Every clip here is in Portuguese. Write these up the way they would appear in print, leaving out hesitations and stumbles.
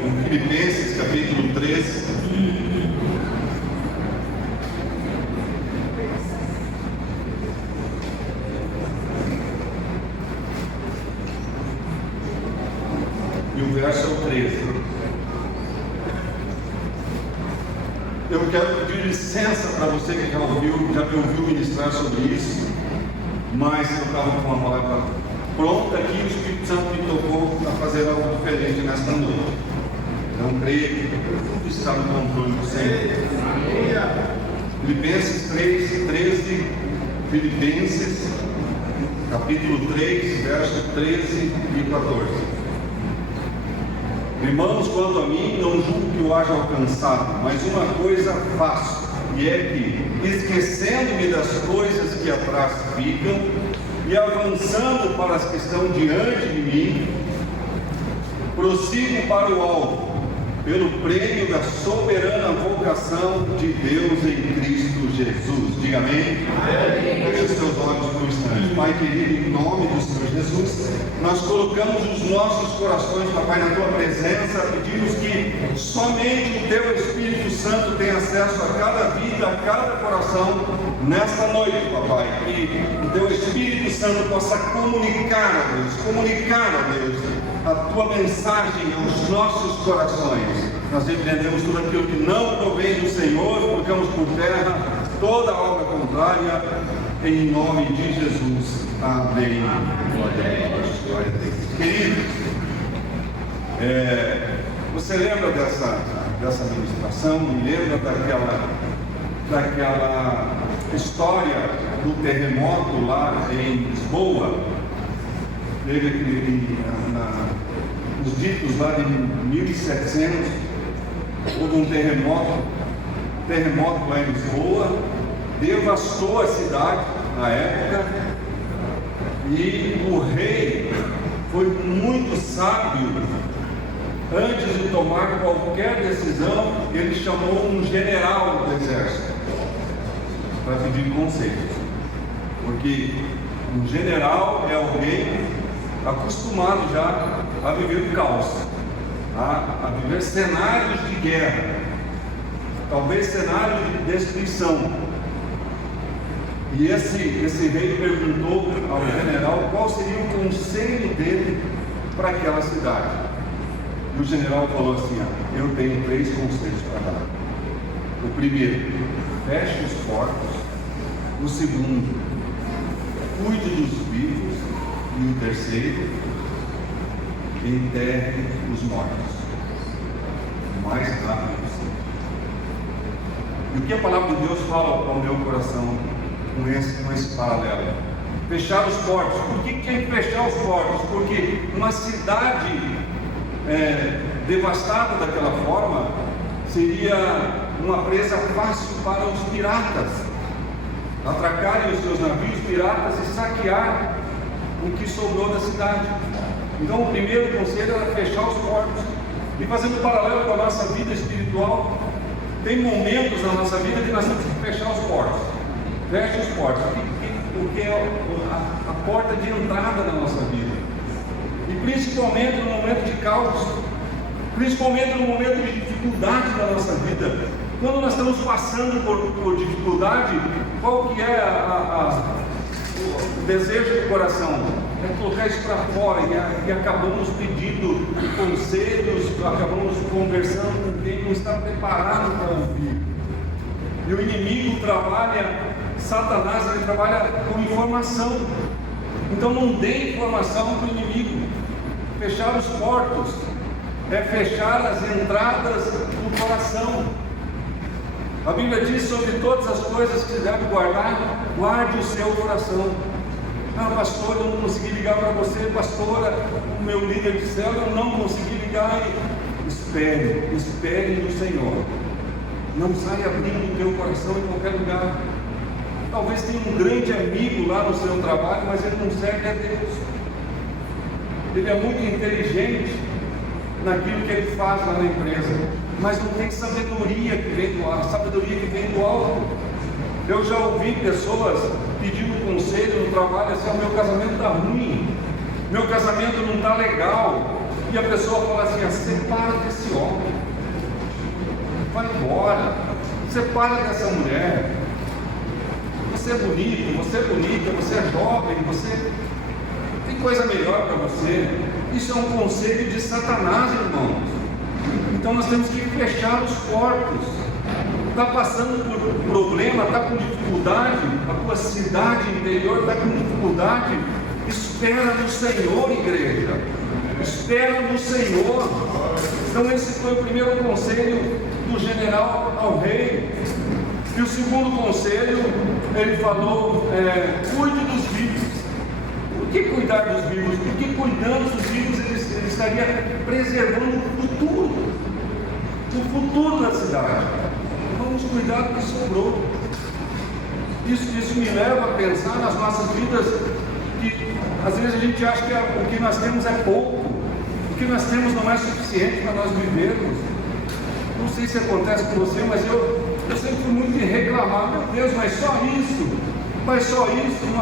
Em Filipenses capítulo 3. E o verso é o 13. Eu quero pedir licença para você que já me ouviu ministrar sobre isso, mas eu estava com uma palavra pronta aqui e o Espírito Santo me tocou para fazer algo diferente nesta noite. Então creio que tudo está no controle do Senhor. Filipenses 3, 13, Filipenses capítulo 3, verso 13 e 14. Irmãos, quanto a mim, não julgo que eu haja alcançado, mas uma coisa faço, e é que, esquecendo-me das coisas que atrás ficam, e avançando para as que estão diante de mim, prossigo para o alvo, pelo prêmio da soberana vocação de Deus em Cristo Jesus. Diga amém. Feche os seus olhos por um instante. Pai querido, em nome do Senhor Jesus, nós colocamos os nossos corações, papai, na tua presença, pedimos que somente o teu Espírito Santo tenha acesso a cada vida, a cada coração nesta noite, papai, que o teu Espírito Santo possa comunicar a Deus a tua mensagem aos nossos corações. Nós repreendemos tudo aquilo que não provém do Senhor, colocamos por terra toda obra contrária, em nome de Jesus. Amém. Glória a Deus. Querido, você lembra dessa ministração? Me lembra daquela história do terremoto lá em Lisboa? Nos ditos lá de 1700, houve um terremoto lá em Lisboa, devastou a cidade na época, e o rei foi muito sábio. Antes de tomar qualquer decisão, ele chamou um general do exército para pedir conselhos, porque um general é alguém acostumado já a viver o caos, a viver cenários de guerra, talvez cenários de destruição. E esse rei perguntou ao general qual seria o conselho dele para aquela cidade. E o general falou assim: eu tenho 3 conselhos para dar. O primeiro, feche os portos. O segundo, cuide dos vivos. E o terceiro, enterre os mortos o mais rápido possível. E o que a palavra de Deus fala ao meu coração com esse paralelo? Fechar os portos. Por que tem que fechar os portos? Porque uma cidade devastada daquela forma seria uma presa fácil para os piratas atracarem os seus navios piratas e saquear o que sobrou da cidade. Então o primeiro conselho era fechar os portos. E fazendo um paralelo com a nossa vida espiritual, tem momentos na nossa vida que nós temos que fechar os portos. Feche os portos, porque é a porta de entrada da nossa vida. E principalmente no momento de caos, principalmente no momento de dificuldade da nossa vida. Quando nós estamos passando por dificuldade, qual que é o desejo do coração? É colocar isso para fora, e acabamos pedindo conselhos, acabamos conversando com quem não está preparado para ouvir. E o inimigo trabalha, Satanás, ele trabalha com informação. Então não dê informação para o inimigo. Fechar os portos é fechar as entradas do coração. A Bíblia diz: sobre todas as coisas que se deve guardar, guarde o seu coração. Ah, pastor, eu não consegui ligar para você. Pastora, o meu líder de céu, eu não consegui ligar. Espere no Senhor. Não saia abrindo o teu coração em qualquer lugar. Talvez tenha um grande amigo lá no seu trabalho, mas ele não serve a Deus. Ele é muito inteligente naquilo que ele faz lá na empresa, mas não tem sabedoria que vem do alto, sabedoria que vem do alto. Eu já ouvi pessoas pedindo conselho no trabalho assim: o meu casamento está ruim, meu casamento não está legal, E a pessoa fala assim: separa desse homem, vai embora, separa dessa mulher. Você é bonito, você é bonita, você é jovem, você tem coisa melhor para você. Isso é um conselho de Satanás, irmãos. Então nós temos que fechar os portos. Está passando por problema, está com dificuldade, a tua cidade interior está com dificuldade. Espera no Senhor, igreja. Espera no Senhor. Então esse foi o primeiro conselho do general ao rei. E o segundo conselho, ele falou: cuide dos vivos. Por que cuidar dos vivos? Porque cuidando dos vivos ele estaria preservando o futuro da cidade. Vamos cuidar do que sobrou. Isso me leva a pensar nas nossas vidas, que às vezes a gente acha que o que nós temos é pouco, o que nós temos não é suficiente para nós vivermos. Não sei se acontece com você, mas eu sempre fui muito de reclamar: meu Deus, mas só isso. Uma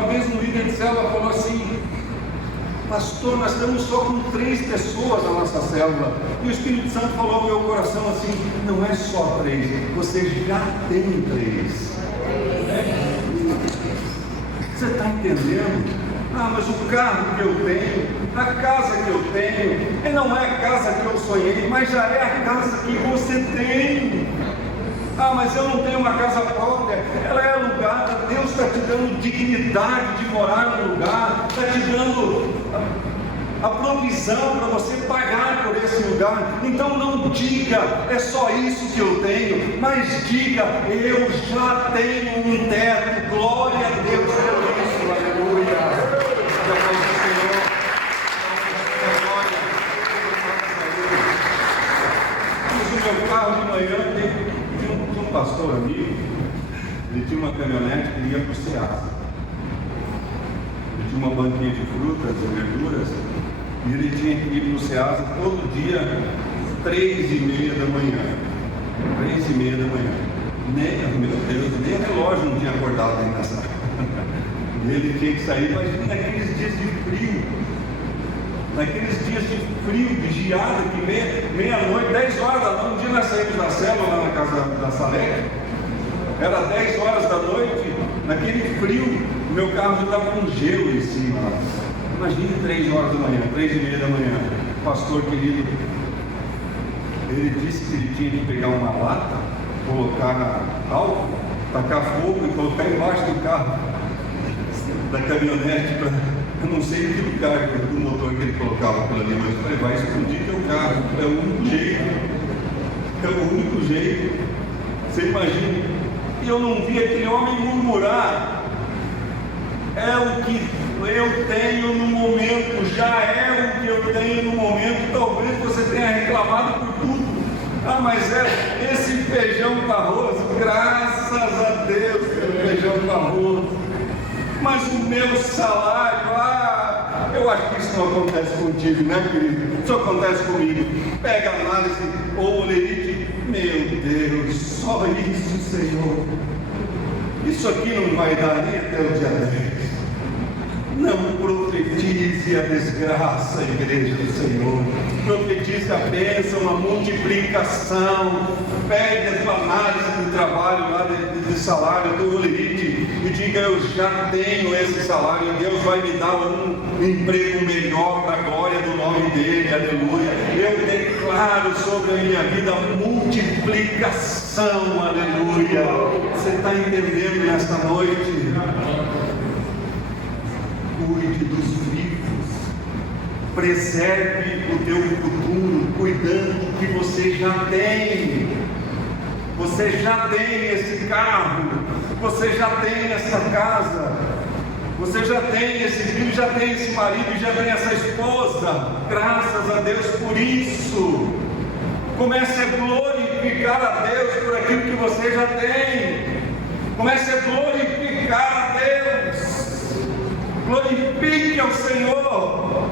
vez um líder de célula falou assim: pastor, nós estamos só com 3 pessoas na nossa célula. E o Espírito Santo falou ao meu coração assim: não é só 3, você já tem 3. Você está entendendo? Mas o carro que eu tenho, a casa que eu tenho, não é a casa que eu sonhei, mas já é a casa que você tem. Mas eu não tenho uma casa própria, ela é alugada. Deus está te dando dignidade de morar no lugar, está te dando a provisão para você pagar por esse lugar. Então não diga: é só isso que eu tenho, mas diga: eu já tenho um teto. Glória a Deus por isso, aleluia. No meu carro de manhã tinha um pastor amigo, ele tinha uma caminhonete que ia para o Ceasa. Ele tinha uma banquinha de frutas e verduras, e ele tinha que ir para o Ceasa todo dia, 3h30 da manhã. 3h30 da manhã. Meu Deus, nem o relógio não tinha acordado ainda nessa hora. E ele tinha que sair, mas naqueles dias de frio. Naqueles dias de frio, de geada, que meia-noite, 10 horas da noite, um dia nós saímos da célula lá na casa da Salete, era 10 horas da noite, naquele frio, o meu carro já estava com gelo em cima. Imagine 3 horas da manhã, 3h30 da manhã, pastor querido, ele disse que ele tinha que pegar uma lata, colocar álcool, tacar fogo e colocar embaixo do carro, da caminhonete, eu não sei o que do carro, do motor que ele colocava por ali, mas eu falei: vai explodir teu carro, é o único jeito, você imagina. E eu não vi aquele homem murmurar: é o que eu tenho no momento, já é o que eu tenho no momento. Talvez você tenha reclamado por tudo. Mas esse feijão com arroz, graças a Deus pelo feijão com arroz. Mas o meu salário, eu acho que isso não acontece contigo, né, querido? Isso acontece comigo. Pega a análise, ou lerite: meu Deus, só isso, Senhor. Isso aqui não vai dar nem até o dia 10. Não profetize a desgraça, igreja do Senhor. Profetize a bênção, a multiplicação. Pegue a tua análise do trabalho lá de salário, do olerite, e diga: eu já tenho esse salário, e Deus vai me dar um emprego melhor para a glória do nome dele, aleluia. Eu declaro sobre a minha vida multiplicação, aleluia. Você está entendendo nesta noite? Cuide dos vivos, preserve o teu futuro, cuidando do que você já tem. Você já tem esse carro, você já tem essa casa, você já tem esse filho, já tem esse marido, já tem essa esposa. Graças a Deus por isso. Comece a glorificar a Deus por aquilo que você já tem. Comece a glorificar a Deus. Glorifique ao Senhor.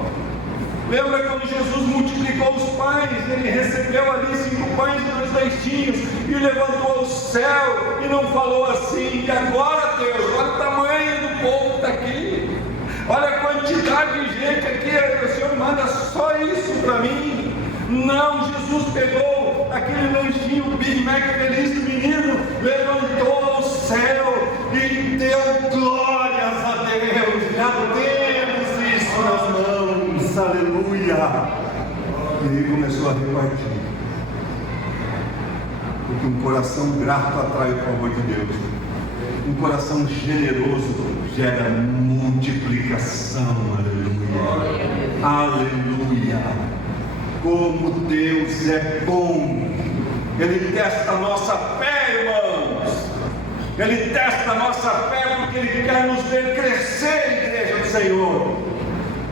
Lembra quando Jesus multiplicou os pães? Ele recebeu ali 5 pães e 2 peixinhos e levantou ao céu e não falou assim: e agora, Deus, olha o tamanho do povo que está aqui, olha a quantidade de gente aqui, o Senhor manda só isso para mim. Não, Jesus pegou aquele lanchinho Big Mac feliz do menino, levantou ao céu e deu glórias a Deus. Já temos isso nas mãos, aleluia. E ele começou a repartir, porque um coração grato atrai o favor de Deus. Um coração generoso gera multiplicação, aleluia, aleluia. Como Deus é bom, Ele testa a nossa fé, irmãos, Ele testa a nossa fé porque Ele quer nos ver crescer, igreja do Senhor.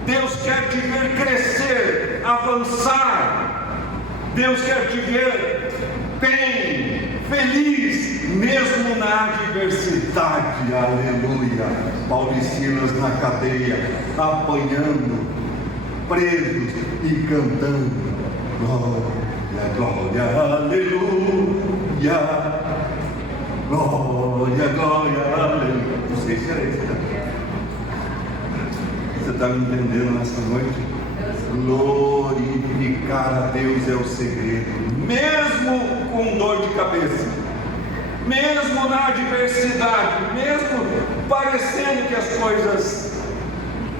Deus quer te ver crescer, avançar, Deus quer te ver bem, feliz, mesmo na adversidade, aleluia. Paulo e Silas na cadeia, apanhando, presos e cantando, glória, glória, aleluia, glória, glória, aleluia. Não sei se era isso, né? Você está me entendendo nessa noite? Glorificar a Deus é o segredo, mesmo com dor de cabeça, mesmo na adversidade, mesmo parecendo que as coisas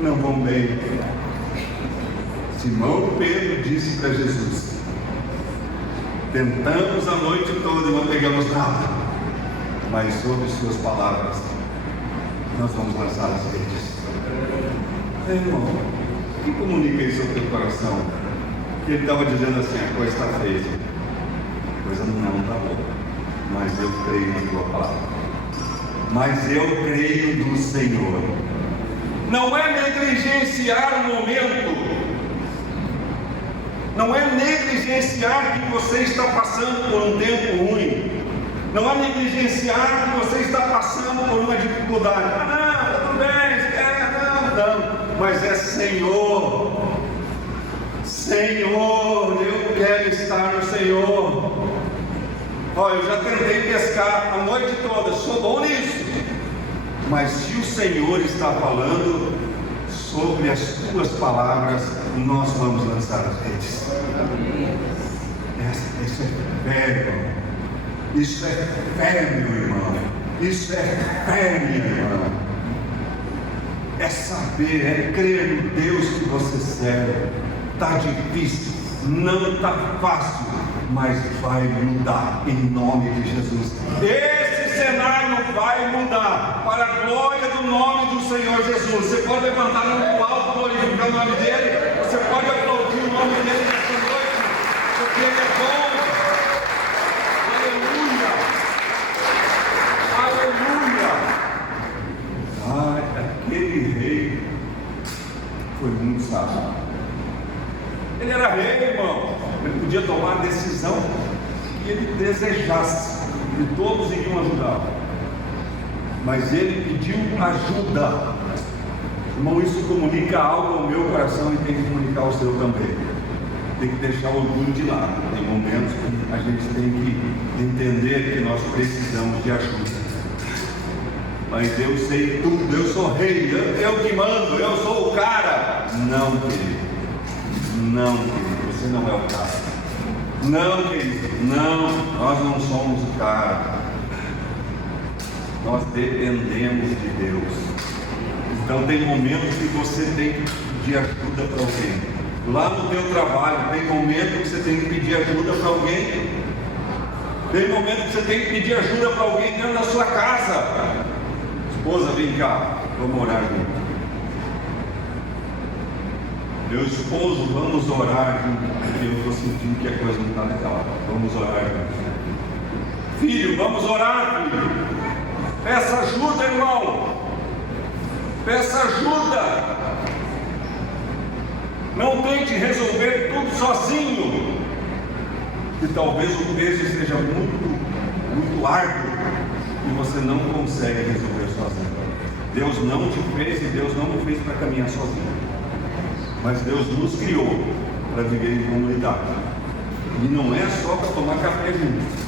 não vão bem. Simão Pedro disse para Jesus: tentamos a noite toda e não pegamos nada, mas sob suas palavras nós vamos lançar as redes. Irmão, o que comunica isso ao teu coração? Que ele estava dizendo assim: a coisa está feia, a coisa não está boa, mas eu creio na tua palavra, mas eu creio no Senhor. Não é negligenciar o momento, não é negligenciar que você está passando por um tempo ruim, não é negligenciar que você está passando por uma dificuldade. Ah, não, tudo bem, não, mas é Senhor, Senhor, eu quero estar no Senhor. Olha, eu já tentei pescar a noite toda, sou bom nisso, mas se o Senhor está falando, sobre as tuas palavras nós vamos lançar as redes. Isso é fé, irmão. Isso é fé, meu irmão. Isso é fé, minha irmã. É saber, é crer no Deus que você serve. Está difícil, não está fácil, mas vai mudar em nome de Jesus. Esse cenário vai mudar para a glória do nome do Senhor Jesus. Você pode levantar a mão alto, glorificar o nome dele. Você pode aplaudir o nome dele nessa noite, porque ele é bom. Aleluia, aleluia. Aquele rei foi muito sábio. Ele era rei, irmão. Ele podia tomar a decisão que ele desejasse, e todos iriam ajudá-lo, mas ele pediu ajuda. Irmão, isso comunica algo ao meu coração e tem que comunicar ao seu também. Tem que deixar o orgulho de lado. Tem momentos que a gente tem que entender que nós precisamos de ajuda. Mas eu sei tudo, eu sou rei, eu que mando, eu sou o cara. Não, querido, não, querido, você não é o cara. Não, querido, não, nós não somos o cara. Nós dependemos de Deus. Então tem momentos que você tem que pedir ajuda para alguém. Lá no teu trabalho, tem momentos que você tem que pedir ajuda para alguém. Tem momentos que você tem que pedir ajuda para alguém dentro da sua casa. Esposa, vem cá, vamos orar junto. Meu esposo, vamos orar junto, porque eu estou sentindo que a coisa não está legal. Vamos orar junto. Filho, vamos orar, filho. Peça ajuda, irmão. Peça ajuda. Não tente resolver tudo sozinho, que talvez o peso seja muito árduo e você não consegue resolver sozinho. Deus não te fez e Deus não me fez para caminhar sozinho. Mas Deus nos criou para viver em comunidade. E não é só para tomar café juntos.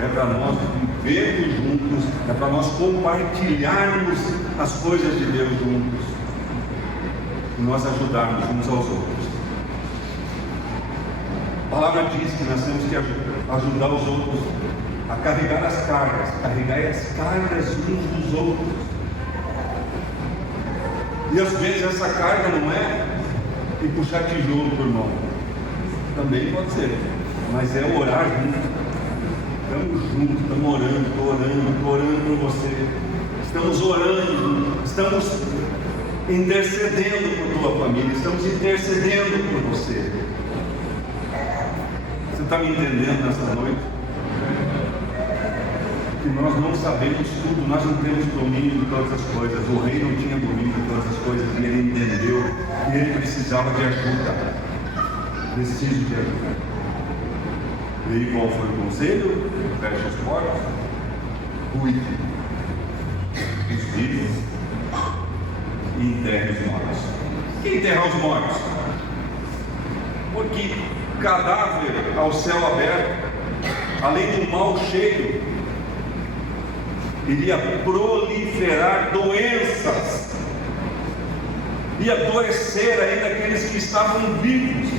É para nós vivermos juntos, é para nós compartilharmos as coisas de Deus juntos. E nós ajudarmos uns aos outros. palavra diz que nós temos que ajudar os outros a carregar as cargas uns dos outros. E às vezes essa carga não é e puxar tijolo por mão, também pode ser, mas é orar junto. Estamos juntos, estamos orando, estou orando por você. Estamos orando, estamos intercedendo por tua família, estamos intercedendo por você. Você está me entendendo nessa noite? Que nós não sabemos tudo, nós não temos domínio de todas as coisas. O rei não tinha domínio de todas as coisas e ele entendeu que ele precisava de ajuda. Preciso de ajuda. E aí qual foi o conselho? Feche as portas, cuide dos vivos e enterre os mortos. Quem enterrar os mortos? Porque cadáver ao céu aberto, além do mau cheiro, iria proliferar doenças, ia adoecer ainda aqueles que estavam vivos.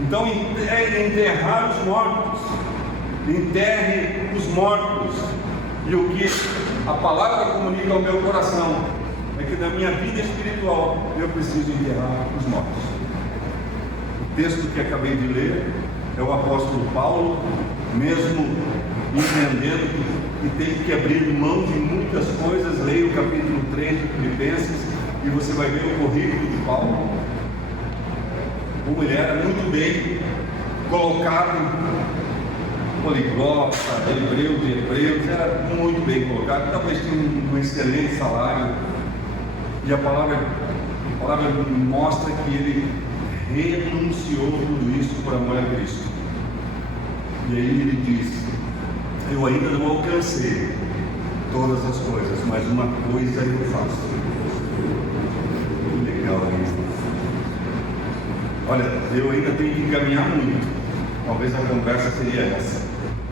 Então enterrar os mortos, enterre os mortos. E o que a palavra comunica ao meu coração é que na minha vida espiritual eu preciso enterrar os mortos. O texto que acabei de ler é o apóstolo Paulo, mesmo entendendo que tem que abrir mão de muitas coisas. Leia o capítulo 3 de Filipenses e você vai ver o currículo de Paulo. Como ele era muito bem colocado, poliglota, hebreu de hebreus, era muito bem colocado, talvez tinha um excelente salário. E a palavra mostra que ele renunciou tudo isso por amor a Cristo. E aí ele diz: eu ainda não alcancei todas as coisas, mas uma coisa eu faço. Que legal isso. Olha, eu ainda tenho que caminhar muito. Talvez a conversa seria essa.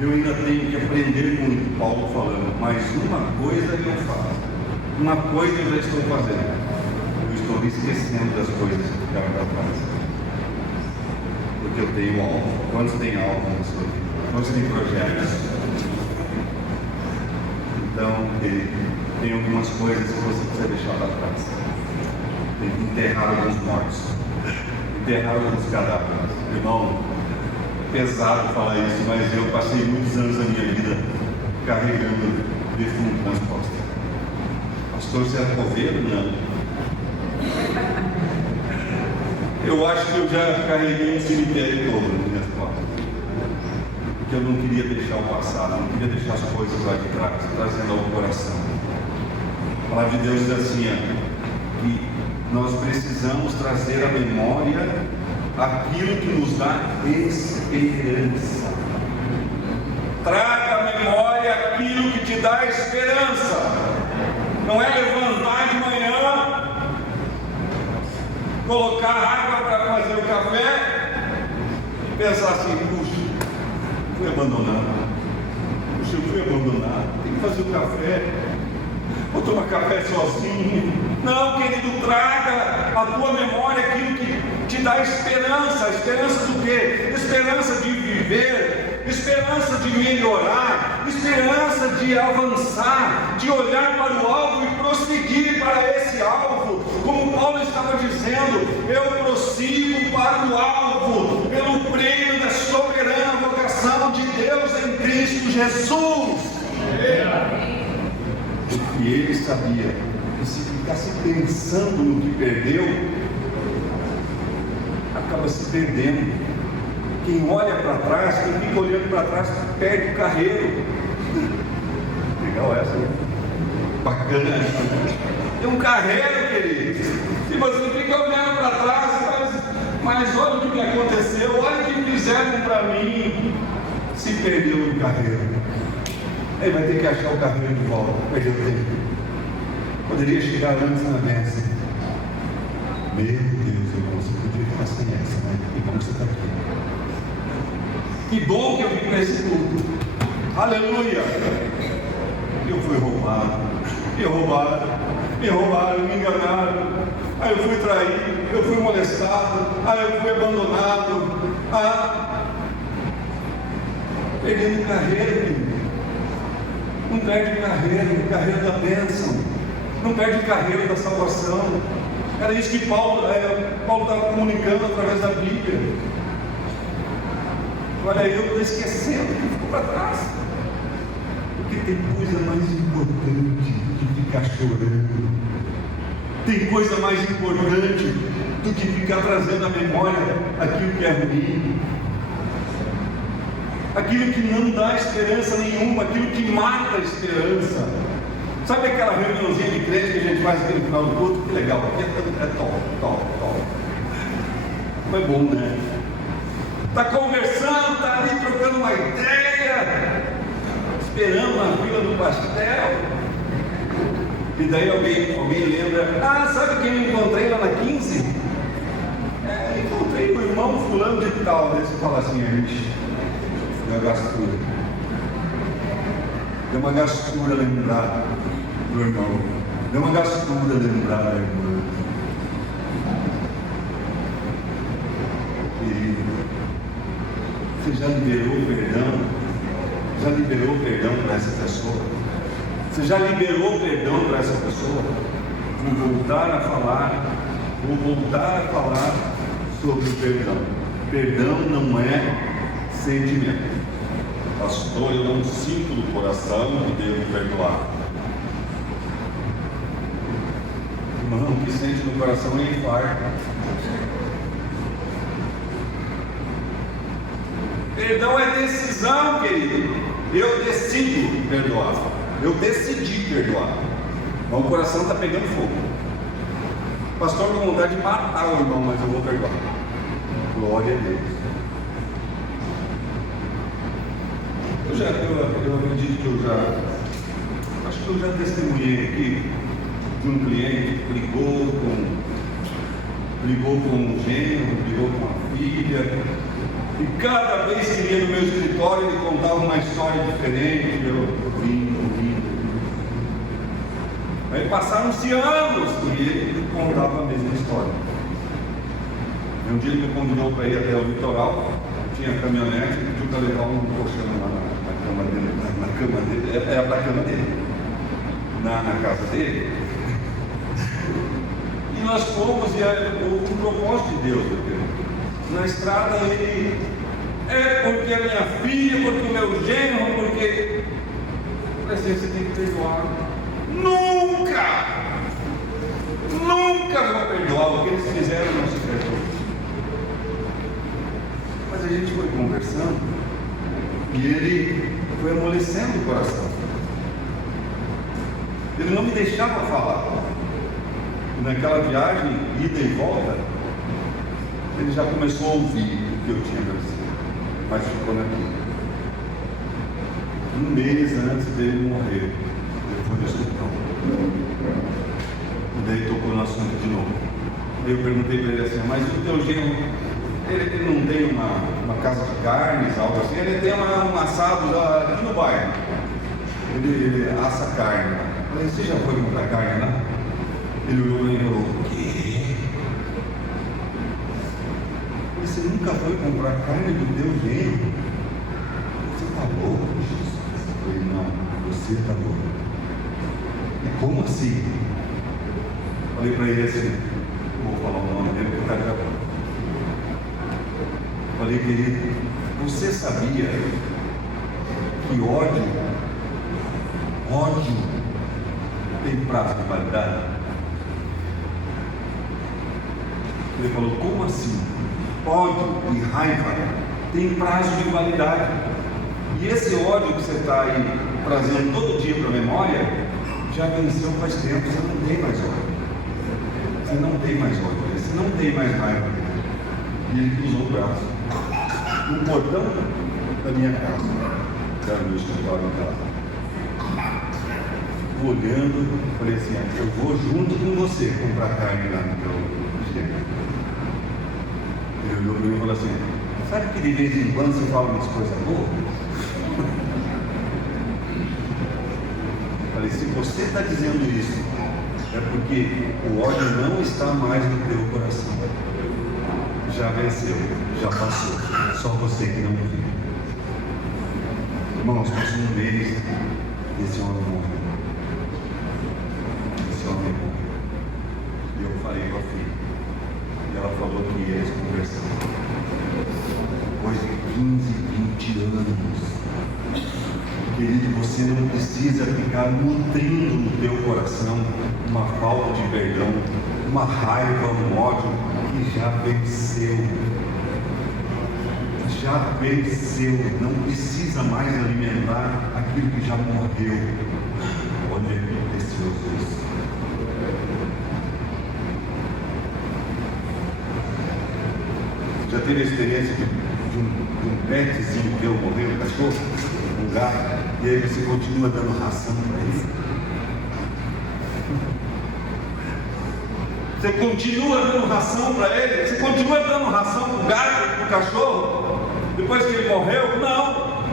Eu ainda tenho que aprender muito, Paulo falando, mas uma coisa eu faço. Uma coisa eu já estou fazendo. Eu estou me esquecendo das coisas que ficaram para trás. Porque eu tenho alvo. Quantos têm alvo na sua vida? Quantos têm projetos? Então, tem algumas coisas que você precisa deixar para trás. Tem que enterrar alguns mortos, enterrar alguns cadáveres. Irmão, pesado falar isso, mas eu passei muitos anos da minha vida carregando defunto nas costas. Pastor, você era coveiro? Não. Eu acho que eu já carreguei um cemitério todo nas minhas costas. Porque eu não queria deixar o passado, não queria deixar as coisas lá de trás, trazendo ao coração. A palavra de Deus diz assim, que nós precisamos trazer à memória aquilo que nos dá esperança. Traga à memória aquilo que te dá esperança. Não é levantar de manhã, colocar água para fazer o café e pensar assim: puxa, fui abandonado. Puxa, eu fui abandonado. Tem que fazer o café. Vou tomar café sozinho. Não, querido, traga à tua memória aquilo que te dá esperança. Esperança do quê? Esperança de viver, esperança de melhorar, esperança de avançar, de olhar para o alvo e prosseguir para esse alvo. Como Paulo estava dizendo, eu prossigo para o alvo, pelo prêmio da soberana vocação de Deus em Cristo Jesus. E ele sabia que se ficasse pensando no que perdeu, acaba se perdendo. Quem olha para trás, quem fica olhando para trás, perde o carreiro. Legal essa, né? Bacana. É um carreiro, querido. Se você fica olhando para trás, mas olha o que me aconteceu, olha o que fizeram para mim, se perdeu no carreiro. Ele vai ter que achar o carreiro de volta, perdeu tempo. Poderia chegar antes na bênção. Meu Deus, irmão, você podia ficar sem essa, né? Que bom que você está aqui. Que bom que eu vim para esse culto. Aleluia! Eu fui roubado, me enganaram. Aí eu fui traído, eu fui molestado, aí eu fui abandonado. Perdendo carreira, querido. Não perde carreira da bênção. Não perde carreira da salvação. Era isso que Paulo estava comunicando através da Bíblia. Olha, eu estou esquecendo que ficou para trás. Porque tem coisa mais importante que ficar chorando. Tem coisa mais importante do que ficar trazendo à memória aquilo que é ruim. Aquilo que não dá esperança nenhuma, aquilo que mata a esperança. Sabe aquela reuniãozinha de crente que a gente faz aqui no final do culto? Que legal, porque é top. Foi bom, né? Está conversando, está ali trocando uma ideia, esperando na fila do pastel. E daí alguém lembra, sabe quem eu encontrei lá na 15? Encontrei o irmão fulano de tal. Daí você fala assim, deu uma gastura lembrar do irmão, deu uma gastura lembrar da irmã. Querido, você já liberou perdão? Já liberou perdão para essa pessoa? Você já liberou perdão para essa pessoa? Vou voltar a falar sobre o perdão. Perdão não é sentimento. Pastor, eu não sinto no coração que devo perdoar. Irmão, o que sente no coração é infarto. Perdão é decisão, querido. Eu decido perdoar. Eu decidi perdoar. Mas o coração está pegando fogo. Pastor, com vontade de matar o irmão, mas eu vou perdoar. Glória a Deus. Eu acredito que acho que eu já testemunhei aqui de um cliente que brigou com um genro, brigou com a filha, e cada vez que ia no meu escritório ele contava uma história diferente. Eu rindo. Aí passaram-se anos e ele contava a mesma história. E um dia ele me convidou para ir até o litoral, tinha caminhonete, e pediu para levar um colchão lá na cama dele, era para a cama dele, na casa dele. E nós fomos, e o propósito de Deus, na estrada ele, porque a minha filha, porque o meu genro, porque... Eu falei assim, você tem que perdoar. Nunca vou perdoar o que eles fizeram, não se perdoa. Mas a gente foi conversando e ele foi amolecendo o coração. Ele não me deixava falar. E naquela viagem, ida e volta, ele já começou a ouvir o que eu tinha para dizer, mas ficou naquilo. Um mês antes dele morrer, ele foi no hospital. E daí tocou no assunto de novo. Eu perguntei para ele assim, mas o teu genro, ele não tem uma casa de carnes, algo assim? Ele tem um assado aqui no bairro. Ele assa carne. Eu falei, você já foi comprar carne lá? Ele olhou e falou, o quê? Você nunca foi comprar carne do teu genro? Você está louco, Jesus? Eu falei, não, você está louco. E como assim? Falei para ele assim, vou falar o nome dele porque está gravando. Falei, querido, você sabia que ódio tem prazo de validade? Ele falou, como assim? Ódio e raiva tem prazo de validade. E esse ódio que você está aí trazendo todo dia para a memória, já venceu faz tempo, você não tem mais ódio. Você não tem mais ódio, você não tem mais raiva. E ele cruzou o braço no portão da minha casa, que era o meu escritório em casa. Olhando, falei assim, eu vou junto com você comprar carne lá no teu esquema. Ele olhou para mim e falou assim, sabe que de vez em quando você fala umas coisas boas? Falei, se você está dizendo isso, é porque o ódio não está mais no teu coração. já venceu, já passou. Só você que não viu. Irmãos, passou um mês, esse homem morreu. Esse homem morreu. E eu falei com a filha. E ela falou que eles conversaram. Depois de 15, 20 anos. Querido, você não precisa ficar nutrindo no teu coração uma falta de perdão, uma raiva, um ódio que já venceu. Já venceu, não precisa mais alimentar aquilo que já morreu. Olha que precioso isso. Já teve a experiência de um petzinho teu morrer, um cachorro, um gato, e aí você continua dando ração para ele? Você continua dando ração para ele? Você continua dando ração para o gato, para o cachorro, depois que ele morreu? Não.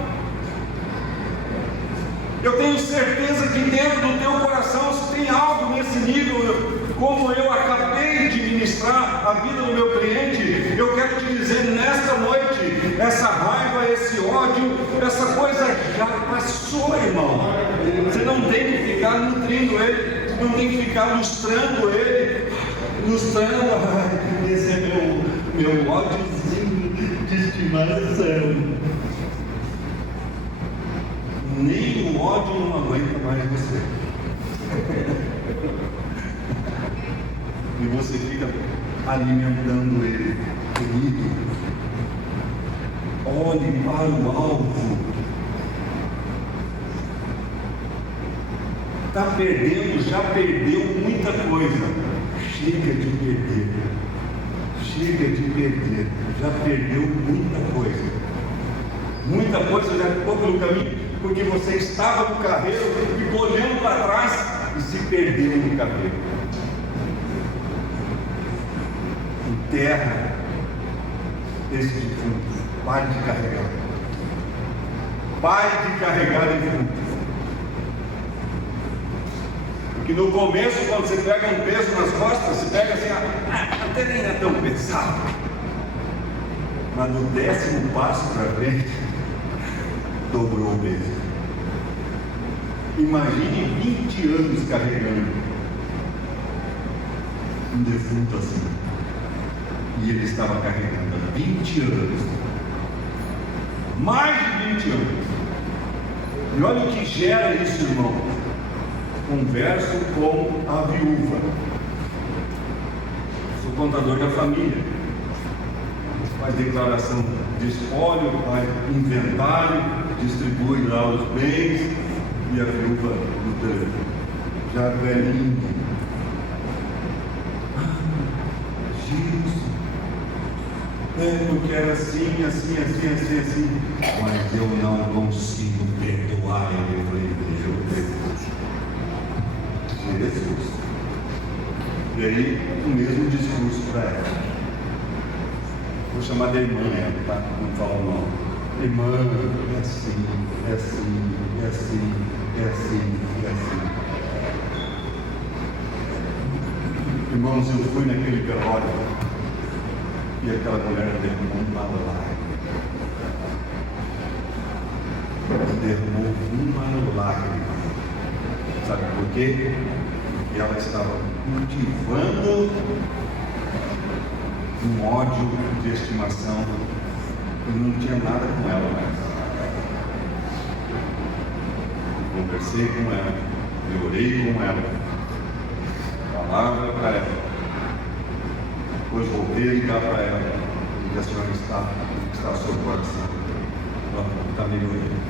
Eu tenho certeza que dentro do teu coração, se tem algo nesse nível, como eu acabei de ministrar a vida do meu cliente, eu quero te dizer nesta noite, essa raiva, esse ódio, essa coisa já passou, irmão. Você não tem que ficar nutrindo ele, não tem que ficar lustrando ele, esse é meu ódiozinho de estimação. Nem o ódio não aguenta mais você. E você fica alimentando ele. Querido, olhe para o alvo. Está perdendo, já perdeu muita coisa. Chega de perder. Chega de perder. Já perdeu muita coisa. Muita coisa já ficou pelo caminho, porque você estava no carreiro, ficou olhando para trás e se perdeu no carreiro. Enterra esse defunto. Pare de carregar. Pare de carregar defuntos. Porque no começo, quando você pega um peso nas costas, você pega assim, até nem é tão pesado. Mas no 10º passo para frente, dobrou o peso. Imagine 20 anos carregando um defunto assim. E ele estava carregando há 20 anos. Mais de 20 anos. E olha o que gera isso, irmão. Converso com a viúva. Sou contador da família. Faz declaração de espólio, faz inventário, distribui lá os bens, e a viúva do telefone. Já velhinha. Gilson, porque era assim, mas eu não consigo perdoar ele. Eu falei, meu Deus. Jesus. E aí, o mesmo discurso para ela. Vou chamar de irmã, tá? Não fala o nome. Irmã, é assim, é assim, é assim, é assim, é assim. Irmãos, eu fui naquele velório e aquela mulher derramou uma lágrima. Derramou uma lágrima. Sabe por quê? Porque ela estava cultivando um ódio de estimação e não tinha nada com ela mais. Eu conversei com ela, eu orei com ela, falava para ela, depois voltei a ligar para ela e a senhora está no seu coração. Ela está melhorando.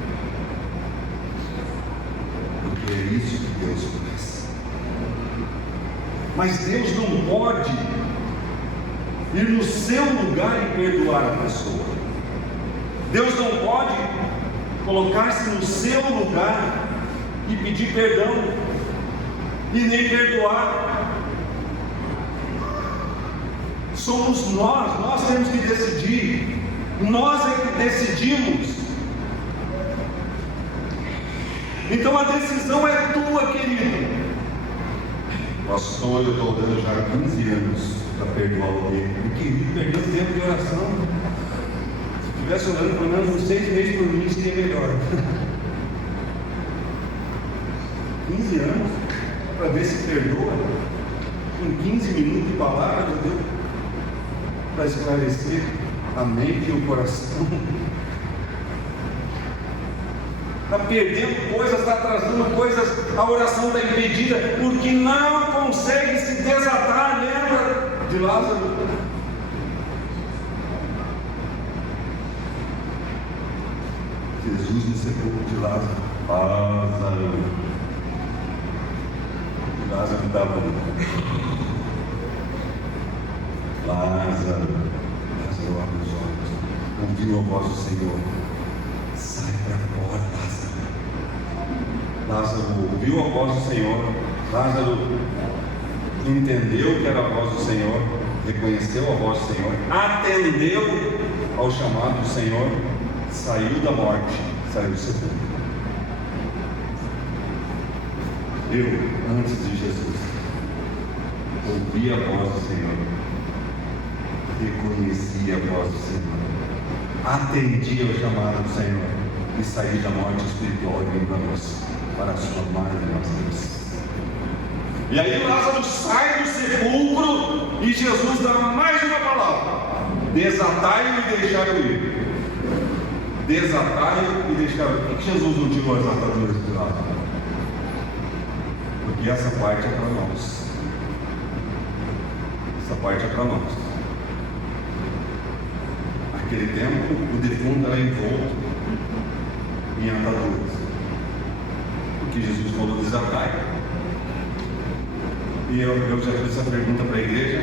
Porque é isso que Deus faz. Mas Deus não pode ir no seu lugar e perdoar a pessoa. Deus não pode colocar-se no seu lugar e pedir perdão e nem perdoar. Somos nós temos que decidir. Nós é que decidimos. Então a decisão é tua, querido. Pastor, eu estou dando já 15 anos para perdoar o dele. O querido perdeu tempo de oração. Se estivesse orando pelo menos uns 6 meses por mim, seria melhor. 15 anos para ver se perdoa. Com 15 minutos de palavra, Deus, para esclarecer a mente e o coração. Está perdendo coisas, está trazendo coisas, a oração está impedida, porque não consegue se desatar. Lembra de Lázaro? Jesus no sepulcro de Lázaro. Lázaro estava ali. Lázaro, abre os olhos. Ouviu a voz do Senhor. Sai para fora, Lázaro. Lázaro ouviu a voz do Senhor. Lázaro entendeu que era a voz do Senhor, reconheceu a voz do Senhor, atendeu ao chamado do Senhor, saiu da morte, saiu do sepulcro. Eu, antes de Jesus, ouvi a voz do Senhor, reconheci a voz do Senhor, atendi ao chamado do Senhor e saí da morte espiritual e vim para a sua maravilhosa bênção. E aí Lázaro sai do sepulcro e Jesus dá mais uma palavra: desatai-o e deixai-o ir. Desatai-o e deixai-o ir. Por que Jesus não tirou as ataduras de Lázaro? Porque essa parte é para nós. Essa parte é para nós. Naquele tempo, o defunto era envolto em ataduras. Porque Jesus falou desatai. E eu já fiz essa pergunta para a igreja.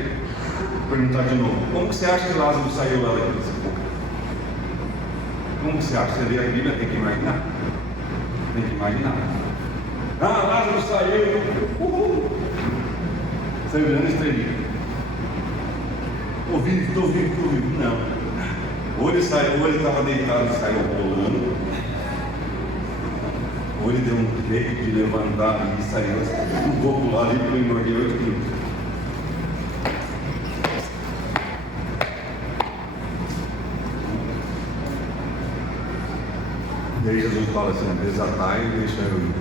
Vou perguntar de novo: como que você acha que Lázaro saiu lá daquele sepulcro? Como que você acha? Você lê a Bíblia, tem que imaginar. Tem que imaginar. Ah, Lázaro saiu. Saiu virando estrelinha. Estou vivo. Não. Ou ele estava deitado e saiu rolando, ou ele deu um jeito de levantar e saiu um pouco lá ali para eu engordei 8 quilos. E aí Jesus fala assim: desatai e deixa eu ir.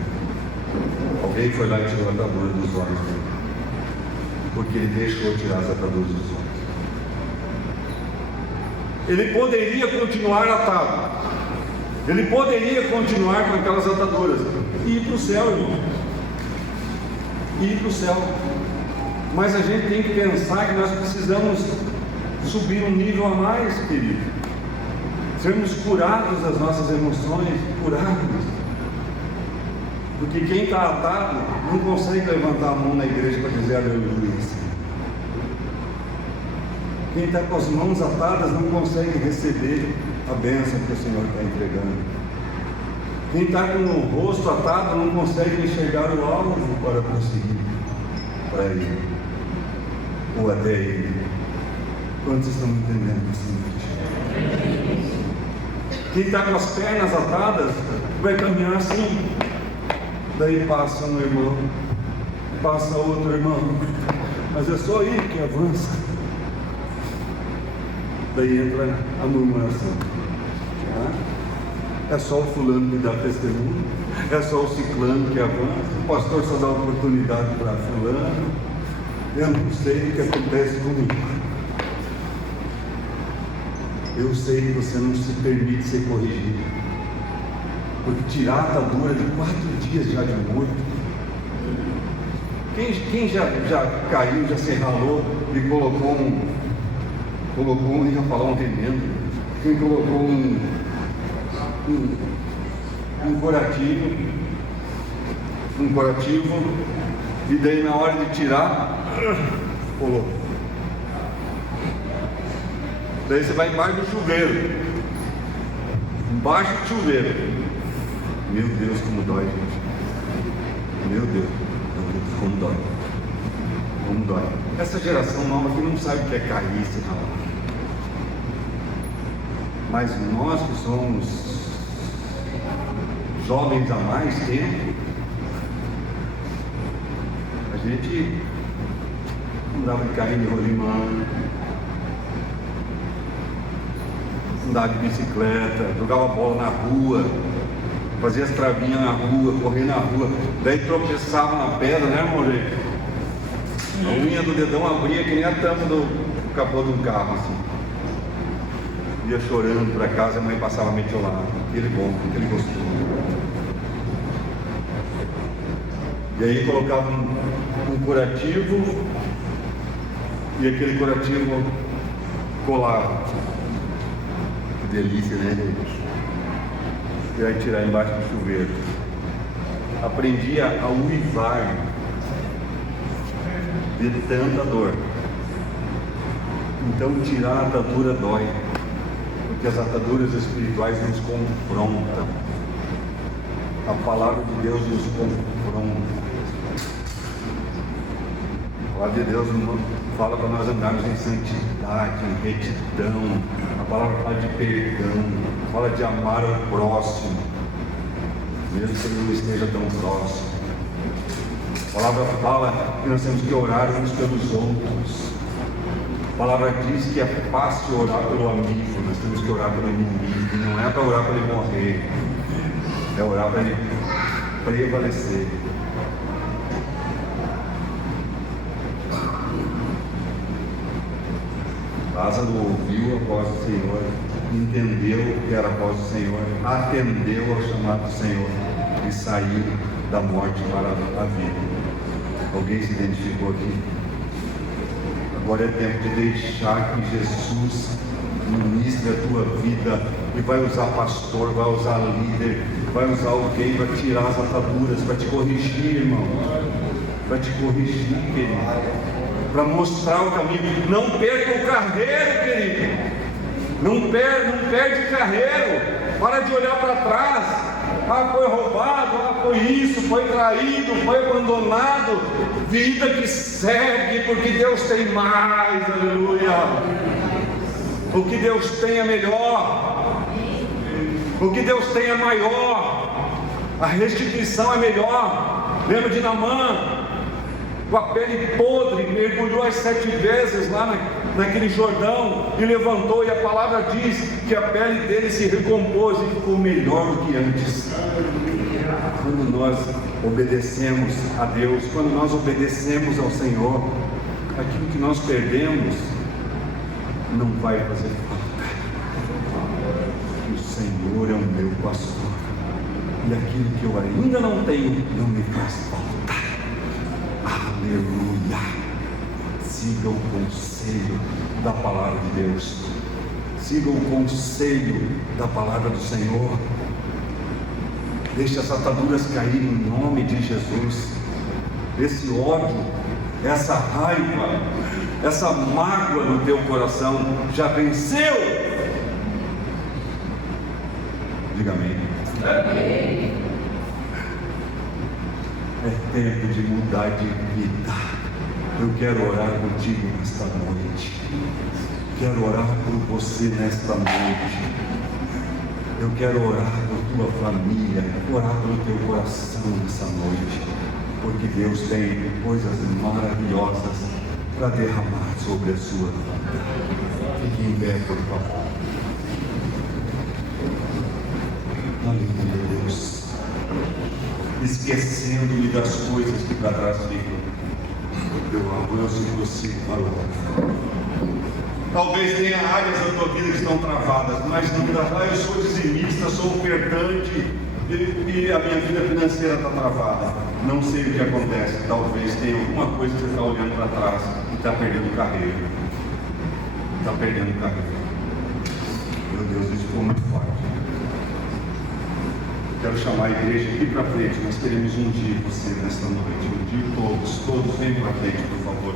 Alguém foi lá e tirou a atadura dos olhos dele, porque ele deixou tirar as ataduras dos olhos. Ele poderia continuar atado, ele poderia continuar com aquelas ataduras e ir para o céu, irmão. Ir para o céu. Mas a gente tem que pensar que nós precisamos subir um nível a mais, querido. Sermos curados das nossas emoções, curados. Porque quem está atado não consegue levantar a mão na igreja para dizer aleluia. Quem está com as mãos atadas não consegue receber a bênção que o Senhor está entregando. Quem está com o rosto atado não consegue enxergar o alvo para prosseguir para Ele, ou até Ele. Quantos estão entendendo isso? Quem está com as pernas atadas vai caminhar assim. Daí passa um irmão, passa outro irmão, mas é só ele que avança. Daí entra a murmuração. É só o fulano que dá testemunho, é só o ciclano que avança, o pastor só dá oportunidade para fulano. Eu não sei o que acontece comigo. Eu sei que você não se permite ser corrigido, porque tirar a atadura de 4 dias já de morto. Quem já caiu, já se ralou e colocou ia falar um remendo, quem colocou um curativo, e daí na hora de tirar, colou. Daí você vai embaixo do chuveiro. Embaixo do chuveiro. Meu Deus, como dói, gente. Meu Deus, como dói. Como dói. Essa geração nova que não sabe o que é cair, se ralar. Mas nós que somos jovens há mais tempo, a gente andava de carrinho de rolimã, andava de bicicleta, jogava bola na rua, fazia as travinhas na rua, corria na rua, daí tropeçava na pedra, né, irmão? A unha do dedão abria que nem a tampa do capô de um carro, assim. Ia chorando para casa, a mãe passava metiolado, aquele bom, aquele gostoso. E aí colocava um curativo e aquele curativo colava. Que delícia, né, gente? E aí tirar embaixo do chuveiro. Aprendia a uivar de tanta dor. Então tirar a atadura dói, porque as ataduras espirituais nos confrontam. A palavra de Deus nos confronta. A palavra de Deus fala para nós andarmos em santidade, em retidão. A palavra fala de perdão, fala de amar o próximo, mesmo que ele não esteja tão próximo. A palavra fala que nós temos que orar uns pelos outros. A palavra diz que é fácil orar pelo amigo, nós temos que orar pelo inimigo. E não é para orar para ele morrer, é orar para ele prevalecer. Lázaro ouviu a voz do Senhor, entendeu que era a voz do Senhor, atendeu ao chamado do Senhor e saiu da morte para a vida. Alguém se identificou aqui? Agora é tempo de deixar que Jesus ministre a tua vida e vai usar pastor, vai usar líder, vai usar alguém para tirar as ataduras, para te corrigir, irmão, para te corrigir, querido, para mostrar o caminho. Não perca o carreiro, querido. Não perde carreiro. Para de olhar para trás. Ah, foi roubado, ah, foi isso, foi traído, foi abandonado. Vida que segue, porque Deus tem mais, aleluia. O que Deus tem é melhor. O que Deus tem é maior. A restituição é melhor. Lembra de Naamã? Com a pele podre, mergulhou as 7 vezes lá naquele Jordão e levantou, e a palavra diz que a pele dele se recompôs e ficou melhor do que antes. Quando nós obedecemos a Deus, quando nós obedecemos ao Senhor, aquilo que nós perdemos não vai fazer falta. O Senhor é o meu pastor, e aquilo que eu ainda não tenho não me faz falta. Aleluia! Siga o conselho da palavra de Deus. Siga o conselho da palavra do Senhor. Deixe as ataduras cair em nome de Jesus. Esse ódio, essa raiva, essa mágoa no teu coração já venceu. Diga amém. Amém. É tempo de mudar de vida. Eu quero orar contigo nesta noite. Quero orar por você nesta noite. Eu quero orar por tua família, orar pelo teu coração nessa noite, porque Deus tem coisas maravilhosas para derramar sobre a sua vida. Fique em pé, por favor. Aleluia, Deus. Esquecendo-me das coisas que para trás ficam, eu avanço e prossigo para o outro. Talvez tenha áreas da tua vida que estão travadas, mas não dá. Eu sou dizimista, sou ofertante e a minha vida financeira está travada. Não sei o que acontece. Talvez tenha alguma coisa que você está olhando para trás e está perdendo carreira. Está perdendo carreira. Meu Deus, isso ficou muito forte. Quero chamar a igreja aqui para frente. Nós queremos ungir você nesta noite. Ungir todos venham para frente, por favor.